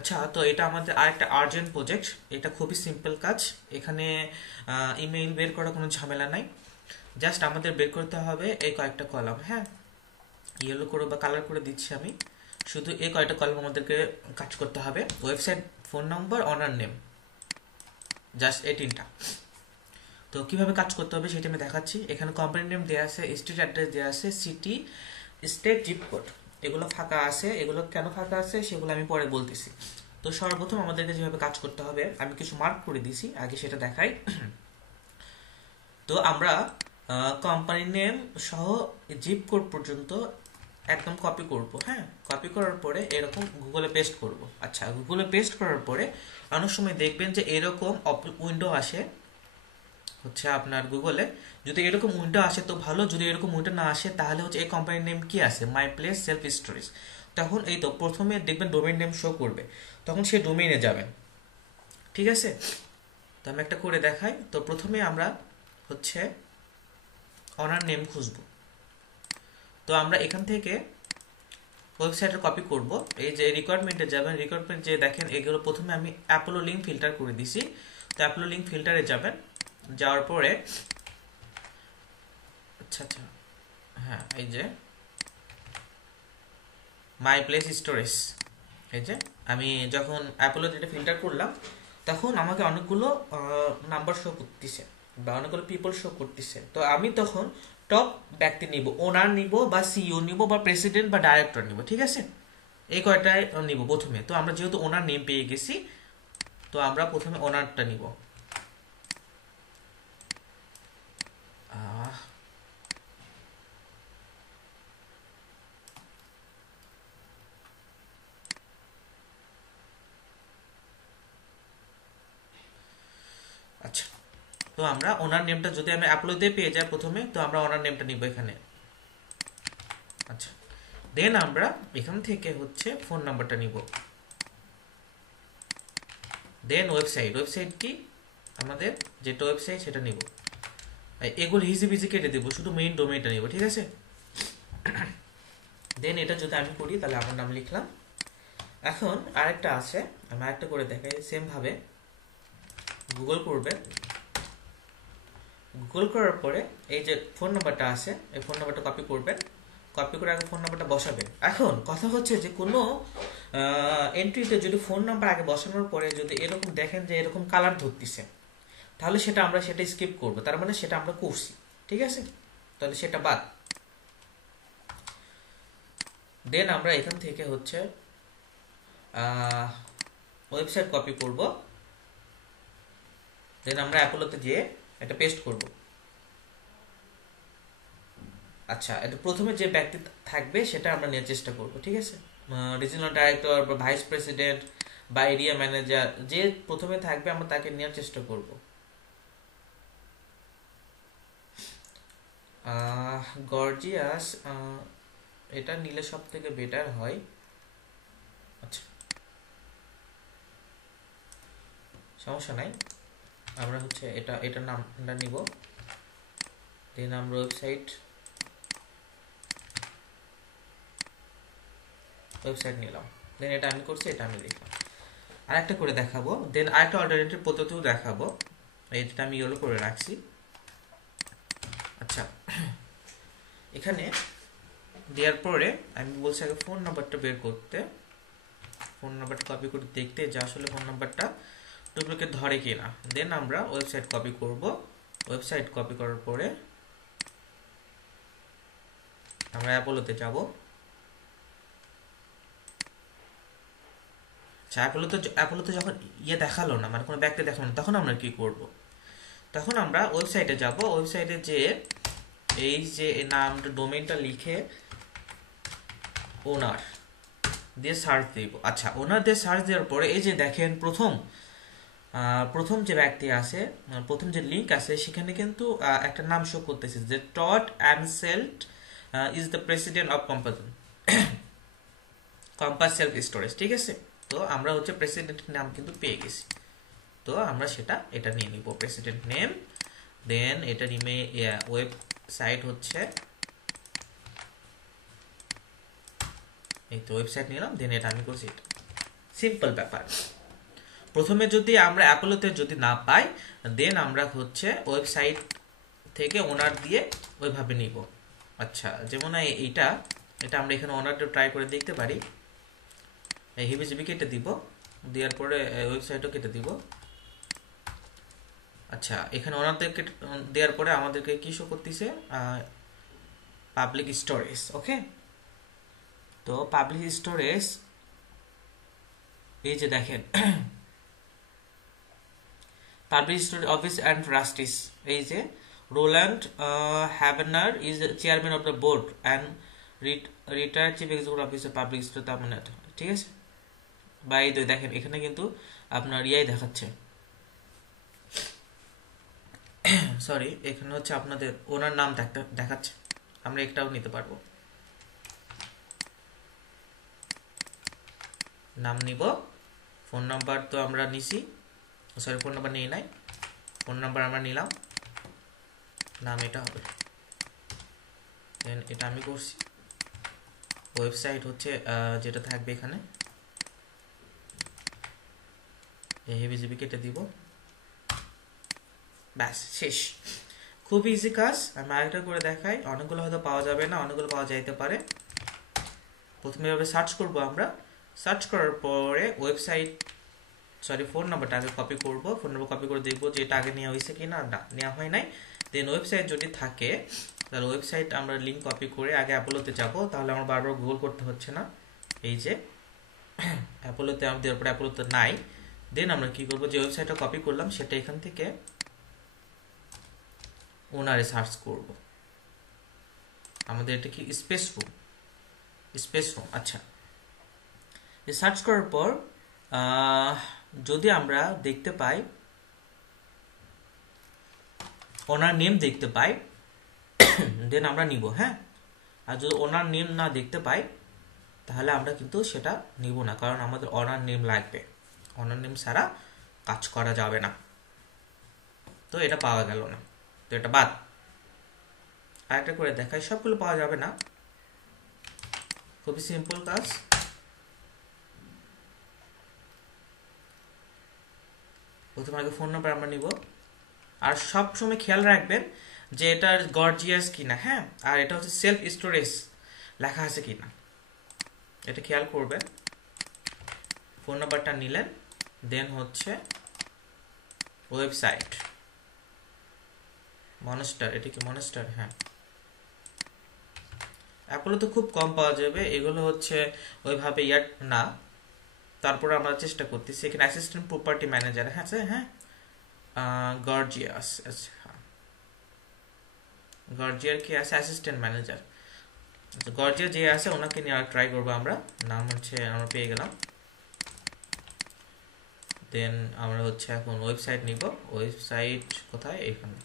আচ্ছা, তো এটা আমাদের আরেকটা আর্জেন্ট প্রজেক্ট। এটা খুবই সিম্পল কাজ। এখানে ইমেইল বের করার কোনো ঝামেলা নাই। জাস্ট আমাদের বের করতে হবে এই কয়েকটা কলাম। হ্যাঁ, ইয়েলো করে বা কালার করে দিচ্ছি আমি। শুধু এই কয়েকটা কলাম আমাদেরকে কাজ করতে হবে। ওয়েবসাইট, ফোন নম্বর, অনার নেম, জাস্ট এই তিনটা। তো কিভাবে কাজ করতে হবে সেটা আমি দেখাচ্ছি। এখানে কোম্পানি নেম দেওয়া আছে, স্ট্রিট অ্যাড্রেস দেওয়া আছে, সিটি, স্টেট, জিপ কোড। এগুলো ফাঁকা আছে। এগুলো কেন ফাঁকা আছে সেগুলো আমি পরে বলতেছি। তো সর্বপ্রথম আমাদেরকে যেভাবে কাজ করতে হবে আমি কিছু মার্ক করে দিছি, আগে সেটা দেখাই। তো আমরা কোম্পানি নেম সহ জিপ কোড পর্যন্ত একদম কপি করব। হ্যাঁ, কপি করার পরে এরকম গুগলে পেস্ট করব। আচ্ছা, গুগলে পেস্ট করার পরে অনেক সময় দেখবেন যে এরকম উইন্ডো আসে হচ্ছে আপনার গুগলে। যদি এরকম উইন্ডো আসে তো ভালো, যদি এরকম উইন্ডো না আসে তাহলে হচ্ছে এই কোম্পানির নেম কি আছে, মাই প্লেস সেলফ স্টোরেজ। তখন এই তো প্রথমে দেখবেন ডোমেইন নেম শো করবে, তখন সেই ডোমেইনে যাবেন। ঠিক আছে, তো আমি একটা করে দেখাই। তো প্রথমে আমরা হচ্ছে অনার নেম খুঁজবো। তো আমরা এখান থেকে ওয়েবসাইটের কপি করব। এই যে রিকোয়ারমেন্টে যাবেন, রিকোয়ারমেন্ট যে দেখেন এগুলো প্রথমে আমি অ্যাপোলো লিঙ্ক ফিল্টার করে দিছি। তো অ্যাপোলো লিঙ্ক ফিল্টারে যাবেন, যাওয়ার পরে আচ্ছা আচ্ছা, হ্যাঁ, এই যে মাই প্লেস স্টোরেজ, এই যে আমি যখন অ্যাপোলো যেটা ফিল্টার করলাম তখন আমাকে অনেকগুলো নাম্বার শো করতেছে বা অনেকগুলো পিপল শো করতেছে। তো আমি তখন টপ ব্যক্তি নিব, ওনার নিব বা সিইও নিব বা প্রেসিডেন্ট বা ডাইরেক্টর নিব। ঠিক আছে, এই কয়টাই নিব প্রথমে। তো আমরা যেহেতু ওনার নেম পেয়ে গেছি, তো আমরা প্রথমে ওনারটা নিব। আহ, আচ্ছা, তো আমরা ওনার নেমটা যদি আমি অ্যাপলোতে পেয়ে যাই প্রথমে, তো আমরা ওনার নেমটা নিব এখানে। আচ্ছা, দেন আমরা এখান থেকে হচ্ছে ফোন নাম্বারটা নিব। দেন ওয়েবসাইট, ওয়েবসাইট কি আমাদের যেটা ওয়েবসাইট সেটা নিব। এগুলো হিজি বিজি কেটে দেবো, শুধু মেইন ডোমেইনটা নিব। ঠিক আছে, দেন এটা যদি আমি করি তাহলে আমার নাম লিখলাম। এখন আরেকটা আছে, আমি আরেকটা করে দেখাই। সেম ভাবে গুগল করবেন। গুগল করার পরে এই যে ফোন নাম্বারটা আছে, এই ফোন নাম্বারটা কপি করবেন। কপি করে আগে ফোন নাম্বারটা বসাবেন। এখন কথা হচ্ছে যে কোনো এন্ট্রিতে যদি ফোন নাম্বার আগে বসানোর পরে যদি এরকম দেখেন যে এরকম কালার ধরতেছে, তাহলে সেটা স্কিপ করবো, তার মানে সেটা আমরা করছি। ঠিক আছে, তাহলে সেটা বাদ। দেন আমরা এখান থেকে হচ্ছে ওয়েবসাইট কপি করব। দেন আমরা অ্যাপোলোতে যেয়ে এটা পেস্ট করব। আচ্ছা, এটা প্রথমে যে ব্যক্তি থাকবে সেটা আমরা নেওয়ার চেষ্টা করব। ঠিক আছে, রিজিওনাল ডাইরেক্টর বা ভাইস প্রেসিডেন্ট বা এরিয়া ম্যানেজার, যে প্রথমে থাকবে আমরা তাকে নেওয়ার চেষ্টা করব। গর্জিয়াস, এটা নিলে সব থেকে বেটার হয়। আচ্ছা, সমস্যা নাই, আমরা হচ্ছে এটার নামটা নিব। দেন আমরা ওয়েবসাইট নিলাম। দেন এটা আমি করছি, এটা আমি লিখলাম। আরেকটা করে দেখাবো, দেন আরেকটা অল্টারনেটিভ পদ্ধতিও দেখাবো। এইটা আমি ইয়েলো করে রাখছি। আচ্ছা, এখানে দেওয়ার পরে আমি বলছি আগে ফোন নাম্বারটা বের করতে। ফোন নাম্বারটা কপি করে দেখতে যে আসলে ফোন নাম্বারটা ডুপ্লিকেট ধরে কিনা। দেন আমরা ওয়েবসাইট কপি করব। ওয়েবসাইট কপি করার পরে আমরা অ্যাপোলোতে যাব। আচ্ছা, অ্যাপোলোতে যখন দেখালো না, মানে কোনো ব্যক্তি দেখালো না, তখন আমরা কি করব? তখন আমরা ওয়েবসাইটে যাব। ওয়েবসাইটে যে এই যে নামটা ডোমেইনটা লিখে ওনার দিয়ে সার্চ দিব। আচ্ছা, ওনার দিয়ে সার্চ দেওয়ার পরে এই যে দেখেন প্রথম যে ব্যক্তি আছে, প্রথম যে লিঙ্ক আছে সেখানে কিন্তু একটা নাম শো করতেছে যে Todd Amsdell is the president of Compass self storage. ঠিক আছে, তো আমরা হচ্ছে প্রেসিডেন্টের নাম কিন্তু পেয়ে গেছি। তো আমরা এটা নিয়ে নিব, প্রেসিডেন্ট নেম। দেন এটা নিমে ওয়েবসাইট হচ্ছে এই তো ওয়েবসাইট নিলাম। দেন এটা আমি করছি এটা সিম্পল ব্যাপার। প্রথমে যদি আমরা অ্যাপোলোতে যদি না পাই, দেন আমরা হচ্ছে ওয়েবসাইট থেকে ওনার দিয়ে ওইভাবে নিব। আচ্ছা, যেমন এটা আমরা এখানে ওনারটা ট্রাই করে দেখতে পারি। এই হিবিজিবি কেটে দিব, দেওয়ার পরে ওয়েবসাইটও কেটে দিব। আচ্ছা, এখানে ওনারদের দেওয়ার পরে আমাদেরকে কি শো করতেছে, পাবলিক স্টোরেজ। ওকে, তো পাবলিক স্টোরেজ এই যে দেখেন, public storage office and trustees, এই যে Ronald Havner is chairman of the board and retired chief executive officer public store Tamil Nadu. ঠিক আছে, বা এই দেখেন এখানে কিন্তু আপনার ইয়াই দেখাচ্ছে, সরি, এখানে হচ্ছে আপনাদের ওনার নাম দেখাচ্ছে। আমরা একটাও নিতে পারবো, নাম নিব। ফোন নাম্বার তো আমরা নিছি, সরি ফোন নাম্বার নিয়ে নাই, ফোন নাম্বার আমরা নিলাম, নাম এটা হবে। দেন এটা আমি করছি। ওয়েবসাইট হচ্ছে যেটা থাকবে এখানে, হেভিজিবি কেটে দিব, ব্যাস শেষ। খুব ইজি কাজ। আমি আরেকটা করে দেখাই, অনেকগুলো হয়তো পাওয়া যাবে না, অনেকগুলো পাওয়া যাইতে পারে। প্রথমে এভাবে সার্চ করব আমরা, সার্চ করার পরে ওয়েবসাইট ফোন নাম্বারটা আগে কপি করব, ফোন নাম্বার কপি করে দেখবো যে এটা আগে নেওয়া হয়েছে কি না, নেওয়া হয় নাই। দেন ওয়েবসাইট যদি থাকে তাহলে ওয়েবসাইট আমরা লিঙ্ক কপি করে আগে অ্যাপোলোতে যাব, তাহলে আমার বারবার গুগল করতে হচ্ছে না। এই যে অ্যাপোলোতে আমি দেওয়ার পরে অ্যাপোলোতে নাই, দেন আমরা কি করব, যে ওয়েবসাইটটা কপি করলাম সেটা এখান থেকে ওনারে সার্চ করব। আমাদের এটা কি স্পেস রুম। আচ্ছা, সার্চ করার পর যদি আমরা দেখতে পাই, ওনার নেম দেখতে পাই, দেন আমরা নিব। হ্যাঁ, আর যদি ওনার নেম না দেখতে পাই তাহলে আমরা কিন্তু সেটা নিব না, কারণ আমাদের ওনার নেম লাগবে। ওনার নেম ছাড়া কাজ করা যাবে না। তো এটা পাওয়া গেল না, তো এটা বাদ। আরেকটা করে দেখাই, সবগুলো পাওয়া যাবে না, খুবই সিম্পল কাজ। প্রথমে আগে ফোন নাম্বার আমরা নিব, আর সব সময় খেয়াল রাখবেন যে এটা গর্জিয়াস কিনা। হ্যাঁ, আর এটা হচ্ছে সেলফ স্টোরেজ লেখা আছে কিনা, এটা খেয়াল করবেন। ফোন নাম্বারটা নিলেন, দেন হচ্ছে ওয়েবসাইট মনস্টার, এটা কি মনস্টার? হ্যাঁ, অ্যাপোলো তো খুব কম পাওয়া যাবে, এগুলো হচ্ছে ওইভাবে ইয়ার না। তারপর আমরা চেষ্টা করতেছি, এখানে অ্যাসিস্ট্যান্ট প্রপার্টি ম্যানেজার। হ্যাঁ হ্যাঁ, গর্জিয়াস, আচ্ছা গর্জিয়ার কি আছে, অ্যাসিস্ট্যান্ট ম্যানেজার। আচ্ছা, গর্জিয়ার যে আছে ওনাকে নিয়ে ট্রাই করবো আমরা। নাম হচ্ছে আমরা পেয়ে গেলাম। দেন আমরা হচ্ছে এখন ওয়েবসাইট নিব। ওয়েবসাইট কোথায়? এখানে।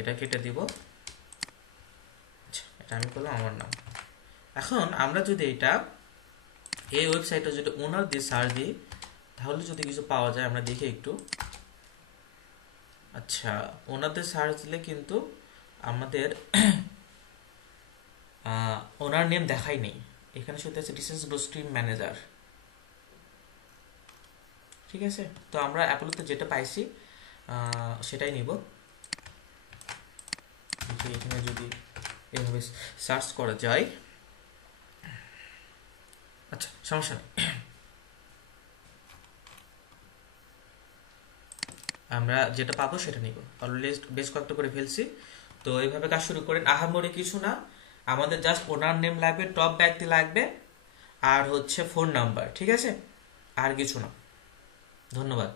এটা কেটে দিব। আচ্ছা, এটা আমি করলাম আমার নাম। এখন আমরা যদি এই ওয়েবসাইটটা যদি ওনার দিয়ে সার্চ দিই তাহলে যদি কিছু পাওয়া যায় আমরা দেখি একটু। আচ্ছা, ওনাদের সার্চ দিলে কিন্তু আমাদের ওনার নেম দেখাই নেই, এখানে শুধু আছে ডিসেন্স স্ট্রিম ম্যানেজার। ঠিক আছে, তো আমরা অ্যাপোলোতে যেটা পাইছি সেটাই নিব। এখানে যদি এভাবে সার্চ করা যায়, আচ্ছা সমস্যা নেই, আমরা যেটা পাবো সেটা নিব। অলরেডি বেশ কয়েকটা করে ফেলছি। তো এইভাবে কাজ শুরু করেন, আহামরি কিছু না, আমাদের জাস্ট ওনার নেম লাগবে, টপ ব্যক্তি লাগবে, আর হচ্ছে ফোন নাম্বার। ঠিক আছে, আর কিছু না। ধন্যবাদ।